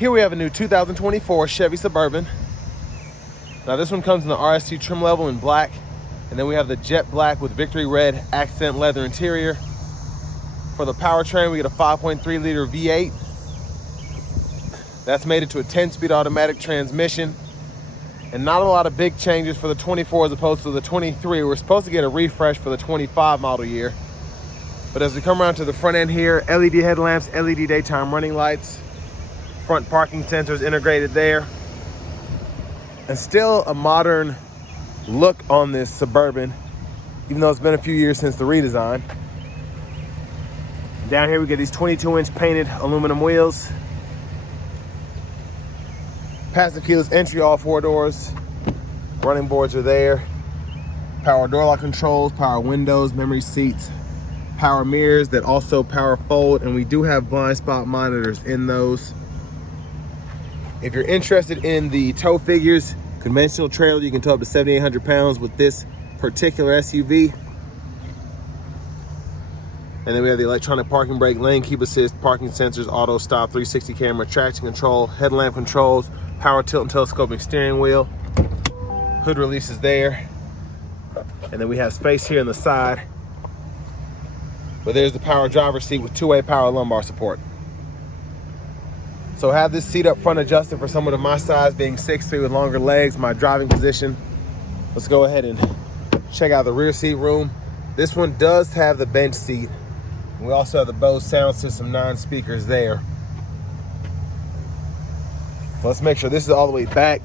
Here we have a new 2024 Chevy Suburban. Now this one comes in the RST trim level in black, and then we have the jet black with victory red accent leather interior. For the powertrain, we get a 5.3 liter V8. That's made it to a 10-speed automatic transmission. And not a lot of big changes for the 24 as opposed to the 23. We're supposed to get a refresh for the 25 model year. But as we come around to the front end here, LED headlamps, LED daytime running lights, front parking sensors integrated there. And still a modern look on this Suburban, even though it's been a few years since the redesign. Down here we get these 22-inch painted aluminum wheels. Passive keyless entry, all 4 doors. Running boards are there. Power door lock controls, power windows, memory seats, power mirrors that also power fold, and we do have blind spot monitors in those. If you're interested in the tow figures, conventional trailer, you can tow up to 7,800 pounds with this particular SUV. And then we have the electronic parking brake, lane keep assist, parking sensors, auto stop, 360 camera, traction control, headlamp controls, power tilt and telescoping steering wheel. Hood release is there. And then we have space here on the side. But there's the power driver's seat with 2-way power lumbar support. So have this seat up front adjusted for someone of my size, being 6'3" with longer legs, my driving position. Let's go ahead and check out the rear seat room. This one does have the bench seat. We also have the Bose sound system, 9 speakers there. So let's make sure this is all the way back.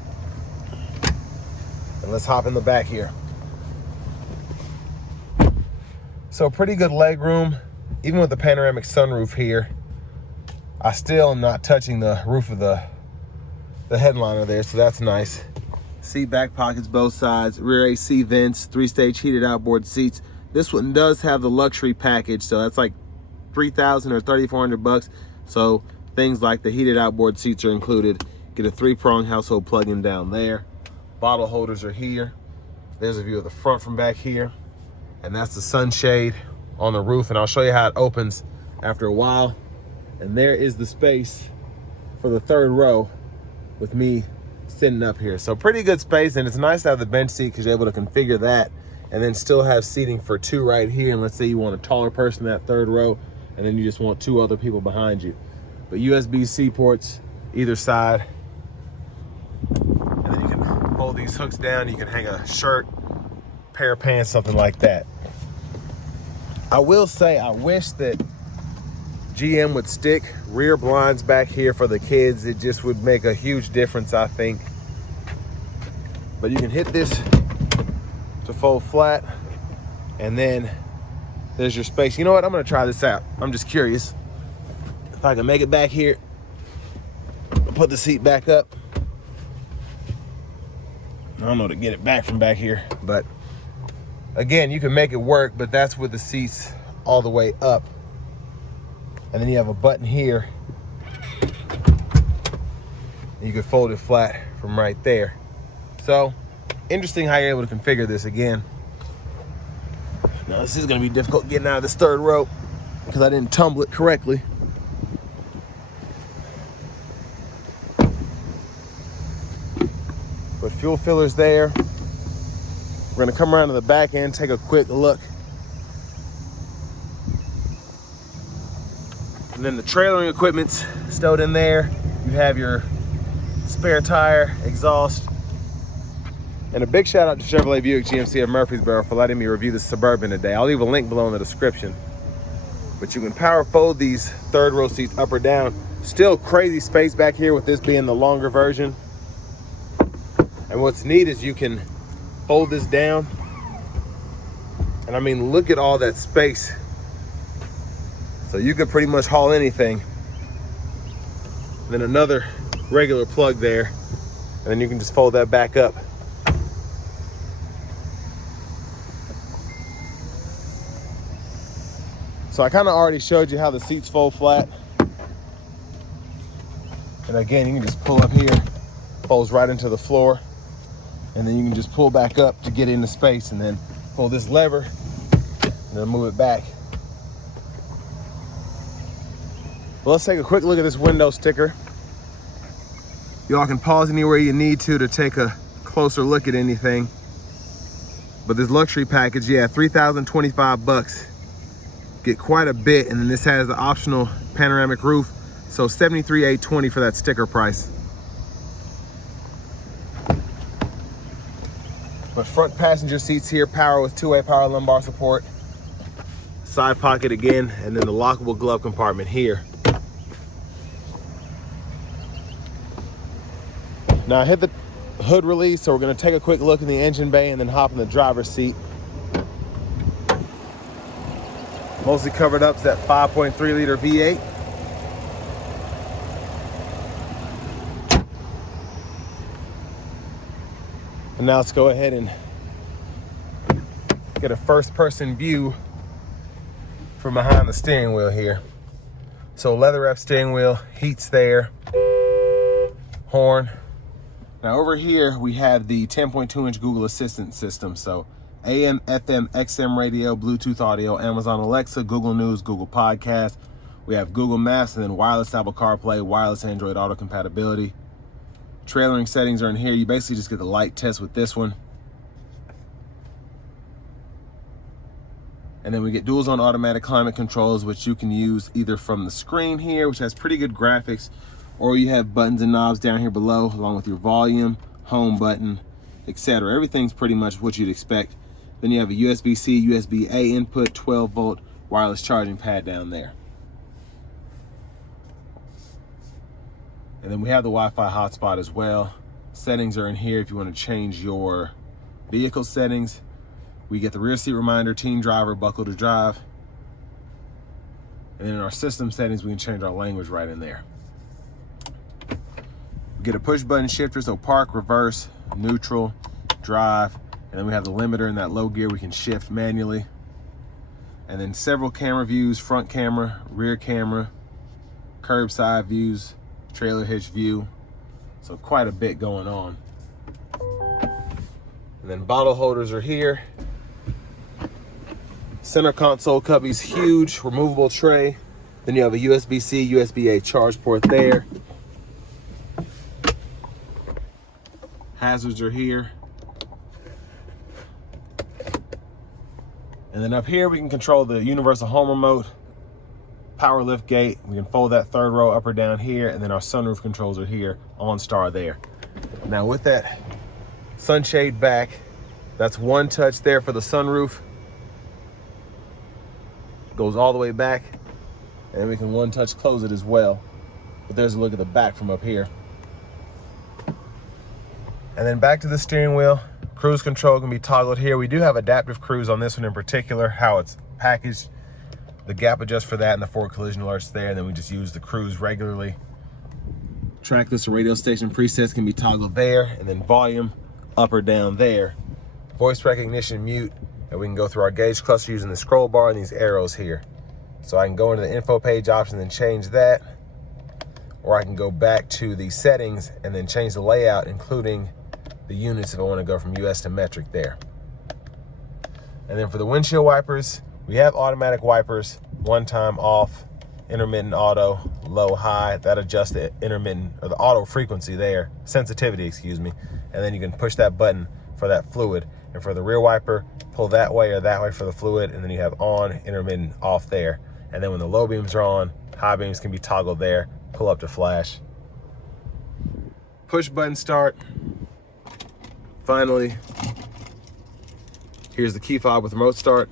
And let's hop in the back here. So pretty good leg room, even with the panoramic sunroof here. I still am not touching the roof of the headliner there, so that's nice. Seat back pockets both sides, rear AC vents, 3-stage heated outboard seats. This one does have the luxury package, so that's like $3,000 or $3,400. So things like the heated outboard seats are included. Get a 3-prong household plug-in down there. Bottle holders are here. There's a view of the front from back here. And that's the sunshade on the roof. And I'll show you how it opens after a while. And there is the space for the 3rd row with me sitting up here. So pretty good space, and it's nice to have the bench seat because you're able to configure that and then still have seating for 2 right here. And let's say you want a taller person in that 3rd row, and then you just want 2 other people behind you. But USB-C ports either side. And then you can fold these hooks down. You can hang a shirt, pair of pants, something like that. I will say, I wish that GM would stick rear blinds back here for the kids. It just would make a huge difference, I think. But you can hit this to fold flat, and then there's your space. You know what? I'm gonna try this out. I'm just curious if I can make it back here. Put the seat back up. I don't know to get it back from back here, but again, you can make it work, but that's with the seats all the way up. And then you have a button here. You can fold it flat from right there. So, interesting how you're able to configure this again. Now, this is gonna be difficult getting out of this 3rd row because I didn't tumble it correctly. But fuel filler's there. We're gonna come around to the back end, take a quick look. And then the trailering equipment's stowed in there. You have your spare tire, exhaust. And a big shout out to Chevrolet Buick GMC of Murfreesboro for letting me review the Suburban today. I'll leave a link below in the description. But you can power fold these 3rd row seats up or down. Still crazy space back here with this being the longer version. And what's neat is you can fold this down. And I mean, look at all that space. So you could pretty much haul anything. Then another regular plug there. And then you can just fold that back up. So I kind of already showed you how the seats fold flat. And again, you can just pull up here, folds right into the floor. And then you can just pull back up to get into space, and then pull this lever and then move it back. Well, let's take a quick look at this window sticker. Y'all can pause anywhere you need to take a closer look at anything. But this luxury package, yeah, $3,025. Get quite a bit, and then this has the optional panoramic roof. So $73,820 for that sticker price. But front passenger seats here, power with two-way power lumbar support. Side pocket again, and then the lockable glove compartment here. Now I hit the hood release, so we're gonna take a quick look in the engine bay and then hop in the driver's seat. Mostly covered up is that 5.3 liter V8. And now let's go ahead and get a first person view from behind the steering wheel here. So leather wrap steering wheel, heat's there, horn. Now over here we have the 10.2 inch Google Assistant system. So AM, FM, XM radio, Bluetooth audio, Amazon Alexa, Google News, Google Podcast. We have Google Maps, and then wireless Apple CarPlay, wireless Android Auto compatibility. Trailering settings are in here. You basically just get the light test with this one. And then we get dual zone automatic climate controls, which you can use either from the screen here, which has pretty good graphics, or you have buttons and knobs down here below, along with your volume, home button, etc. Everything's pretty much what you'd expect. Then you have a USB-C, USB-A input, 12 volt wireless charging pad down there. And then we have the Wi-Fi hotspot as well. Settings are in here if you want to change your vehicle settings. We get the rear seat reminder, teen driver, buckle to drive. And then in our system settings, we can change our language right in there. We get a push button shifter, so park, reverse, neutral, drive. And then we have the limiter in that low gear we can shift manually. And then several camera views, front camera, rear camera, curbside views, trailer hitch view. So quite a bit going on. And then bottle holders are here. Center console cubby's huge, removable tray. Then you have a USB-C, USB-A charge port there. Hazards are here. And then up here, we can control the universal home remote, power lift gate. We can fold that third row up or down here, and then our sunroof controls are here, OnStar there. Now with that sunshade back, that's one touch there for the sunroof. Goes all the way back, and then we can one touch close it as well. But there's a look at the back from up here. And then back to the steering wheel. Cruise control can be toggled here. We do have adaptive cruise on this one in particular, how it's packaged. The gap adjust for that and the forward collision alerts there, and then we just use the cruise regularly. Trackless radio station presets can be toggled there, and then volume up or down there. Voice recognition mute, and we can go through our gauge cluster using the scroll bar and these arrows here. So I can go into the info page option and change that, or I can go back to the settings and then change the layout, including the units if I want to go from US to metric there. And then for the windshield wipers, we have automatic wipers, one time off, intermittent auto, low, high. That adjusts the intermittent or the auto frequency there, sensitivity, excuse me. And then you can push that button for that fluid. And for the rear wiper, pull that way or that way for the fluid, and then you have on, intermittent, off there. And then when the low beams are on, high beams can be toggled there, pull up to flash. Push button start. Finally, here's the key fob with remote start.